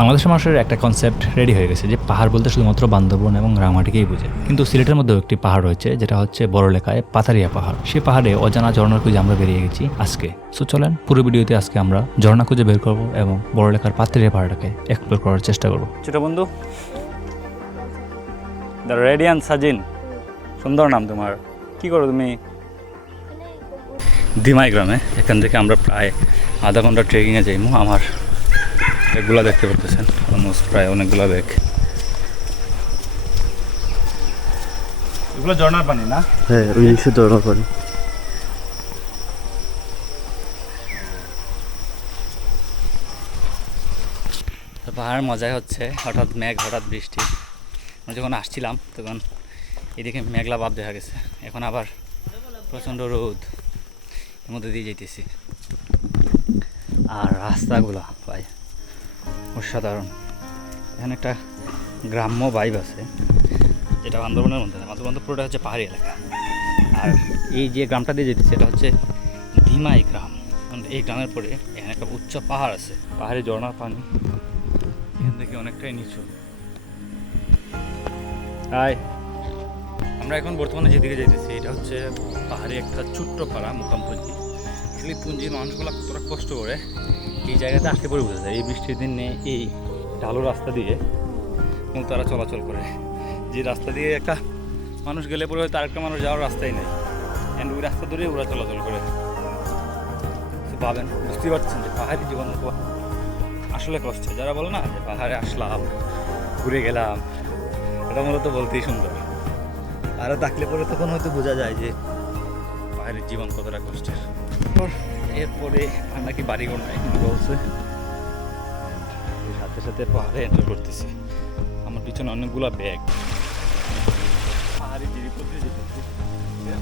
বাংলাদেশের মানুষের একটা কনসেপ্ট রেডি হয়ে গেছে যে পাহাড় বলতে শুধুমাত্র বান্দরবন এবং রাঙামাটিকেই বোঝে, কিন্তু সিলেটের মধ্যেও একটি পাহাড় রয়েছে যেটা হচ্ছে বড়লেখায় পাথারিয়া পাহাড়। সেই পাহাড়ে অজানা ঝর্ণার খুঁজে আমরা বেরিয়ে গেছি আজকে। সো চলেন পুরো ভিডিওতে আজকে আমরা ঝর্ণা খুঁজে বের করবো এবং বড়লেখার পাথারিয়া পাহাড়টাকে এক্সপ্লোর করার চেষ্টা করবো। ছোট বন্ধু, দ্য রেডিয়ান সাজিন, সুন্দর নাম তোমার। কি করো তুমি? দিমাই গ্রামে। এখান থেকে আমরা প্রায় আধা ঘন্টা ট্রেকিংয়ে যাইমু। আমার ব্যাগগুলো দেখতে পারতেছেন, অলমোস্ট প্রায় অনেকগুলো ব্যাগ। এগুলো ঝর্ণার পানি না? হ্যাঁ, ওই নিচে ঝর্ণার পানি। পাহাড়ের মজাই হচ্ছে হঠাৎ মেঘ, হঠাৎ বৃষ্টি। আমরা যখন আসছিলাম তখন এদিকে মেঘলা ভাব দেখা গেছে, এখন আবার প্রচণ্ড রোদ। এর মধ্যে দিয়ে যেতেছি আর রাস্তাগুলো ভাই অসাধারণ। এখানে একটা গ্রাম্য ভাইব আছে যেটা বান্দরবনের মধ্যে না। বান্দরবন তো পুরোটা হচ্ছে পাহাড়ি এলাকা। আর এই যে গ্রামটা দিয়ে যেতেছে এটা হচ্ছে দিমাই গ্রাম। এই গ্রামের পরে এখানে একটা উচ্চ পাহাড় আছে, পাহাড়ি ঝর্ণার পানি এখান থেকে অনেকটাই নিচু। তাই আমরা এখন বর্তমানে যেদিকে যাইতেছি এটা হচ্ছে পাহাড়ি একটা ছোট্ট পাড়া, মুকামপুঞ্জি। আসলে পুঞ্জির মানুষগুলো কতটা কষ্ট করে এই জায়গাতে আসতে পরে বোঝা যায়। এই বৃষ্টির দিনে এই ঢালু রাস্তা দিয়ে এবং তারা চলাচল করে। যে রাস্তা দিয়ে একটা মানুষ গেলে পরে হয়তো আরেকটা মানুষ যাওয়ার রাস্তাই নেই, অ্যান্ড ওই রাস্তা ধরেই ওরা চলাচল করে। পাবেন, বুঝতেই পারছেন যে পাহাড়ি জীবন আসলে কষ্ট। যারা বলে না যে পাহাড়ে আসলাম, ঘুরে গেলাম, এটা মূলত বলতেই সুন্দর। আরও থাকলে পরে তখন হয়তো বোঝা যায় যে পাহাড়ের জীবন কতটা কষ্টের। এরপরে আর নাকি বাড়িঘর নাই কিন্তু বলছে। সাথে সাথে পাহাড়ে এন্টার করতেছি। আমার পিছনে অনেকগুলো ব্যাগ। পাহাড়ি জিরিপথ দিয়ে যেতেছি।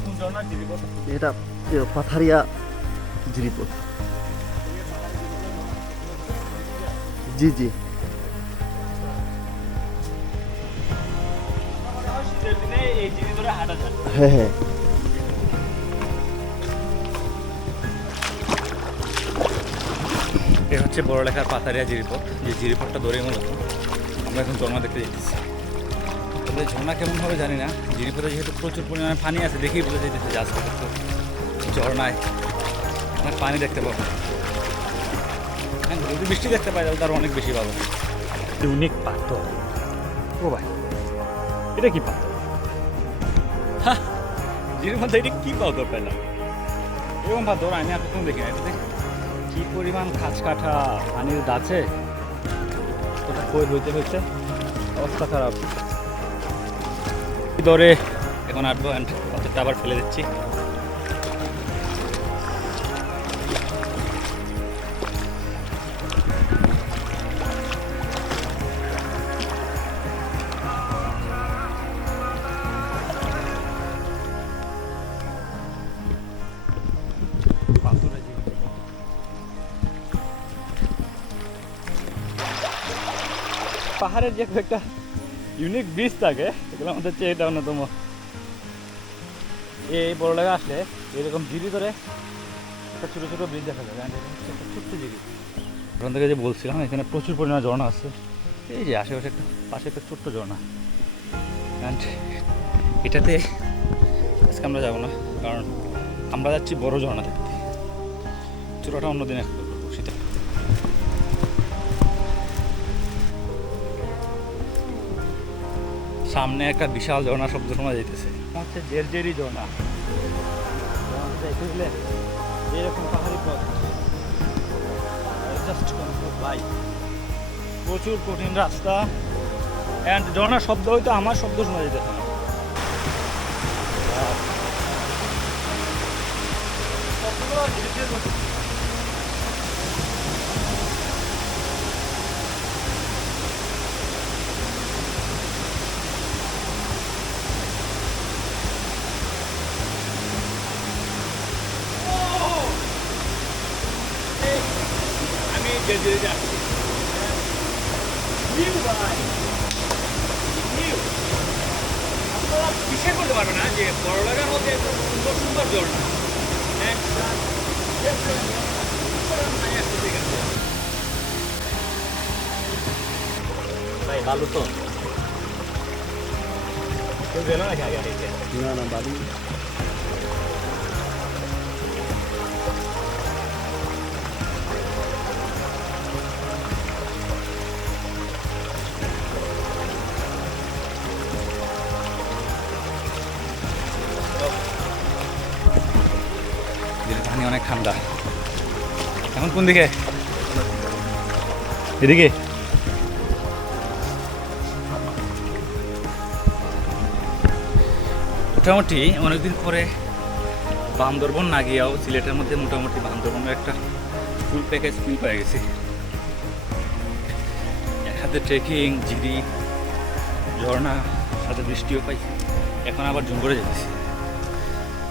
কোন ঝর্ণার জিরিপথ? এটা পাথারিয়া জিরিপথ। জি জি। হ্যাঁ হ্যাঁ। এ হচ্ছে বড়লেখার পাথারিয়া জিরিপথ। যে জিরিপথটা ধরে মূলত আমরা এখন ঝর্ণা দেখতে যেতেছি। তবে ঝর্ণা কেমন হবে জানি না। জিরিপথে যেহেতু প্রচুর পরিমাণে পানি আছে দেখেই বোঝা যেতেছে যে আজকে ঝর্ণায় অনেক পানি দেখতে পাবো। যদি বৃষ্টি দেখতে পাই তাহলে তার অনেক বেশি পাবো। ইউনিক পাথর। ও ভাই, এটা কি পাথর? জিরিপথে এটা কি পাথর পেলাম? এরকম পাথর আমি আর কখনো দেখি না। এটা কি পরিমাণ খাঁচ কাঠা পানির দাঁচে ওটা কই হইতে হইতে অবস্থা খারাপ। ধরে এখন আটবো, অ্যান্ড পাথরটা আবার ফেলে দিচ্ছি। পাহাড়ের যে একটা ইউনিক ব্রিজ থাকে এগুলো আমাদের হচ্ছে এটা অন্যতম। এই বড়লেখা আসলে এরকম জিরি ধরে একটা ছোটো ছোটো ব্রিজ দেখা যাবে। একটা ছোট্ট জিরি। ওখান থেকে যে বলছিলাম এখানে প্রচুর পরিমাণে ঝর্ণা আছে। এই যে আশেপাশে একটা পাশে একটা ছোট্ট ঝর্ণা। অ্যান্ড এটাতে আজকে আমরা যাবো না, কারণ আমরা যাচ্ছি বড় ঝর্ণা দেখতে। ছোটোটা অন্যদিন এক্সপ্লোর করবো সেটা। সামনে একটা বিশাল ঝর্ণা শব্দ শোনা যাইতেছে, হচ্ছে জেরজেরি ঝর্ণা। এরকম পাহাড়ি পথ জাস্ট ভাই, প্রচুর কঠিন রাস্তা। অ্যান্ড ঝর্ণার শব্দ হয়তো আমার শব্দ শোনা যেতেছে না। জেরজেরি যাচ্ছি। আপনারা বিশ্বাস করতে পারবেন না যে বড়লেখার মধ্যে এত সুন্দর সুন্দর ঝর্ণা। বালু তো কেউ গেল নাকি আগে আগে না না বাড়ি পানি অনেক ঠান্ডা। এখন কোন দিকে? এদিকে। মোটামুটি অনেকদিন পরে বান্দরবন না গিয়েও সিলেটের মধ্যে মোটামুটি বান্দরবনের একটা ফুল প্যাকেজ ফিল পেয়ে গেছি। এক হাতে ট্রেকিং, জিরি, ঝর্ণা, সাথে বৃষ্টিও পাইছি। এখন আবার জুম করে যেতেছি।